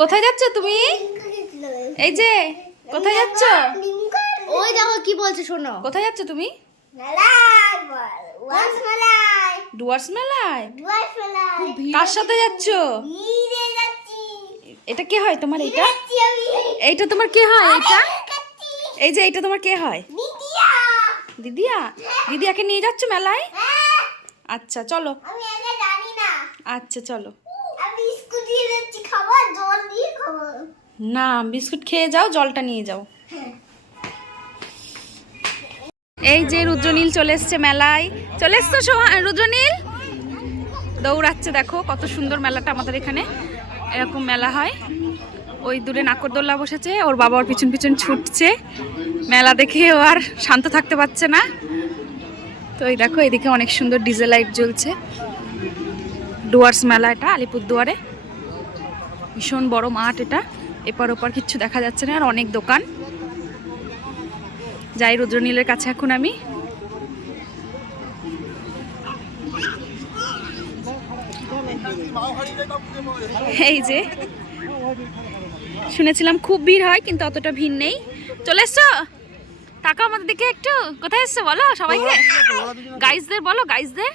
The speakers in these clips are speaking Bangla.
কোথায় যাচ্ছ তুমি? এই যে কোথায় যাচ্ছ? ওই দেখো কি বলছে শোনো। কোথায় যাচ্ছ তুমি? ডুয়ার্স মেলায়। কার সাথে যাচ্ছ? এটা কে হয় তোমার? এইটা এইটা তোমার কে হয়? এইটা এই যে এইটা তোমার কে হয়? দিদিয়া। দিদিয়াকে নিয়ে যাচ্ছ মেলায়? আচ্ছা চলো। আচ্ছা চলো। না বিস্কুট খেয়ে যাও, জলটা নিয়ে যাও। এই যে রুদ্রনীল চলে এসছে মেলায়। চলে এসছো রুদ্রনীল? দৌড়াচ্ছে, দেখো কত সুন্দর মেলাটা আমাদের এখানে। এরকম মেলা হয়। ওই দূরে নাকরদোল্লা বসেছে, ওর বাবা ওর পিছন পিছন ছুটছে। মেলা দেখে ও আর শান্ত থাকতে পারছে না। তো এই দেখো এদিকে অনেক সুন্দর ডিজে লাইট জ্বলছে। ডুয়ার্স মেলা, এটা আলিপুরদুয়ারে। ভীষণ বড় মাঠ এটা। এপার ওপার কিচ্ছু দেখা যাচ্ছে না, আর অনেক দোকান। যাই রুদ্রনীলের কাছে এখন আমি। এই যে শুনেছিলাম খুব ভিড় হয়, কিন্তু অতটা ভিড় নেই। চলে এসছো? টাকা আমাদের দিকে একটু। কোথায় এসছো বলো সবাইকে, গাইজদের বলো, গাইজদের।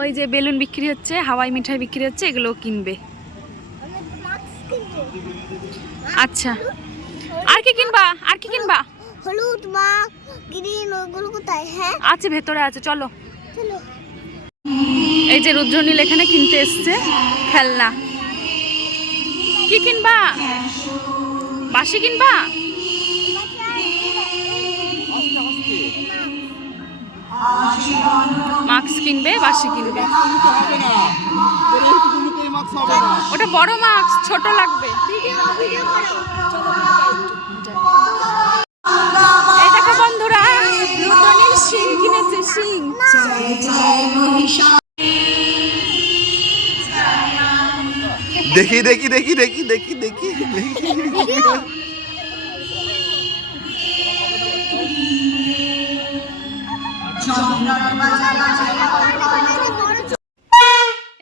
ওই যে বেলুন বিক্রি হচ্ছে, হাওয়াই মিঠাই বিক্রি হচ্ছে, এগুলো কিনবে। আচ্ছা আর কি কিনবা? আর কি কিনবা? হলুদ মাখ গ্রিন, ওগুলো কোথায়? হ্যাঁ আছে, ভেতরে আছে, চলো। এই যে রুদ্রনীল এখানে কিনতে এসছে খেলনা। কি কিনবা? বাঁশি কিনবা? মাস্ক কিনবে, বাঁশি কিনবে। ওটা বড় মাস্ক, ছোট লাগবে। এই দেখো বন্ধুরা, রুদ্রনীল শিং কিনেছে, শিং। দেখি দেখি দেখি দেখি দেখি দেখি দেখি।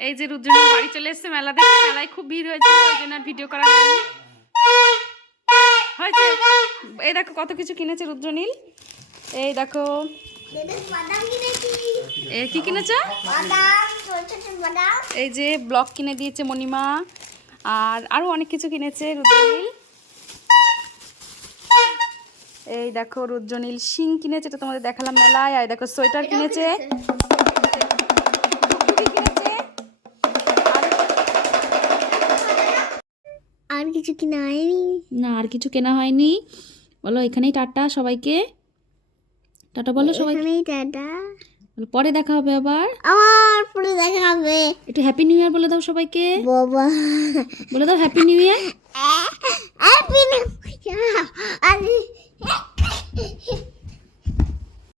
এই যে রুদ্রনীল বাড়ি চলে এসছে মেলা দেখে। মেলায় খুব ভিড় হয়েছিল, ওই জন্য আর ভিডিও করা হয়নি। হয়েছে। এই দেখো কত কিছু কিনেছে রুদ্রনীল। এই দেখো কি কিনেছে? এই যে ব্লক কিনে দিয়েছে মণিমা, আর আরো অনেক কিছু কিনেছে রুদ্রনীল। এই দেখো রুদ্রনীল শিং কিনেছে, এটা তোমাদের দেখালাম মেলায়। আর দেখো সোয়েটার কিনেছে। আর কিছু কিনা হয়নি? না আর কিছু কেনা হয়নি। বলো এখানেই টাটা সবাইকে। টাটা বলো সবাইকে। টাটা। পরে দেখা হবে আবার। আমার পরে দেখা হবে। একটু হ্যাপি নিউ ইয়ার বলে দাও সবাইকে। বাবা বলে দাও happy new year. Happy new year.